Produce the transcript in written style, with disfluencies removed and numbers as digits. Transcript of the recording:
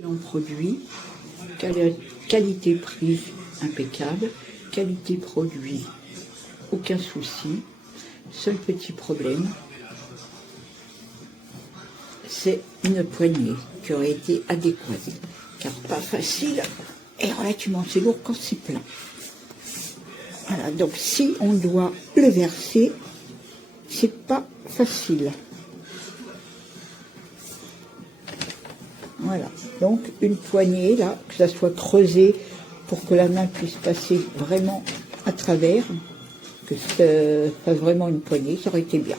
En produit, qualité-prix impeccable, qualité produit, aucun souci. Seul petit problème, c'est une poignée qui aurait été adéquate, car pas facile et relativement c'est lourd quand c'est plein. Voilà, donc si on doit le verser, c'est pas facile. Voilà, donc une poignée là, que ça soit creusé pour que la main puisse passer vraiment à travers, que ça fasse vraiment une poignée, ça aurait été bien.